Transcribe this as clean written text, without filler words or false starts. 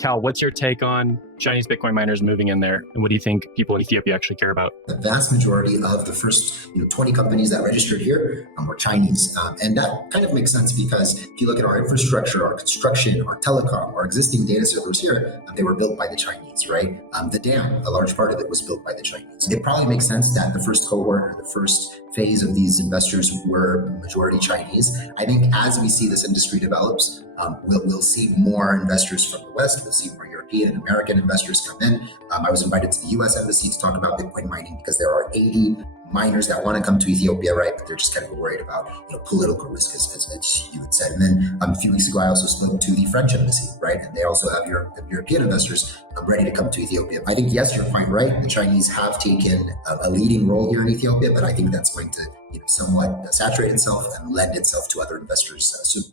Cal, what's your take on Chinese Bitcoin miners moving in there? And what do you think people in Ethiopia actually care about? The vast majority of the first 20 companies that registered here were Chinese. And that kind of makes sense because if you look at our infrastructure, our construction, our telecom, our existing data servers here, they were built by the Chinese, right? The dam, a large part of it was built by the Chinese. It probably makes sense that the first cohort or the first phase of these investors were majority Chinese. I think as we see this industry develops, we'll see more investors from the West. We'll see more European and American investors come in. I was invited to the U.S. Embassy to talk about Bitcoin mining because there are 80 miners that want to come to Ethiopia, right? But they're just kind of worried about political risk, as you had said. And then a few weeks ago, I also spoke to the French embassy, right? And they also have European investors ready to come to Ethiopia. I think, yes, you're quite right. The Chinese have taken a leading role here in Ethiopia, but I think that's going to somewhat saturate itself and lend itself to other investors soon.